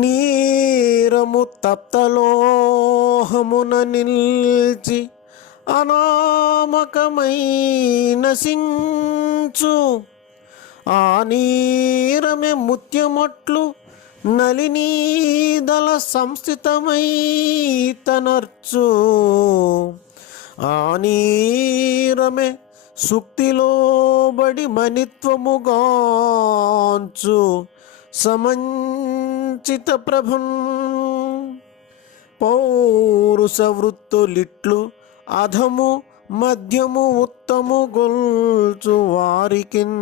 నీరము తప్తలోహమున నిల్చి అనామకమై నశించు. ఆ నీరమే ముత్యమట్లు నలినీదల సంస్థితమై తనర్చు. ఆ నీరమే సుక్తిలోబడి మణిత్వముగాంచు సమంచిత ప్రభున్. పౌరుష వృత్తులిట్లు అధము మధ్యము ఉత్తము గొల్చు వారికిన్.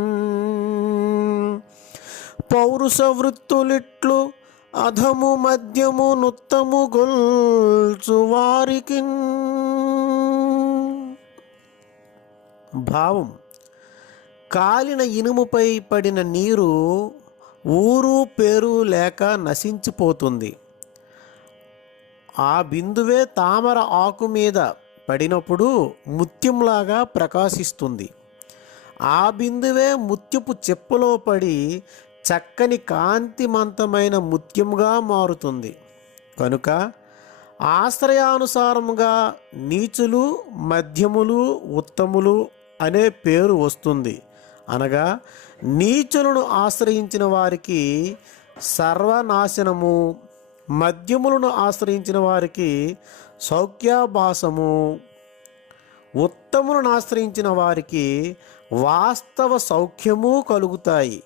పౌరుష వృత్తులిట్లు అధము మధ్యము నుత్తము గొల్చు వారికిన్. భావం: కాలిన ఇనుముపై పడిన నీరు ఊరు పేరు లేక నశించిపోతుంది. ఆ బిందువే తామర ఆకు మీద పడినప్పుడు ముత్యంలాగా ప్రకాశిస్తుంది. ఆ బిందువే ముత్యపు చెప్పులో పడి చక్కని కాంతిమంతమైన ముత్యముగా మారుతుంది. కనుక ఆశ్రయానుసారముగా నీచులు, మధ్యములు, ఉత్తములు అనే పేరు వస్తుంది. అనగా నీచులను ఆశ్రయించిన వారికి సర్వనాశనము, మధ్యములను ఆశ్రయించిన వారికి సౌఖ్యాభాసము, ఉత్తములను ఆశ్రయించిన వారికి వాస్తవ సౌఖ్యము కలుగుతాయి.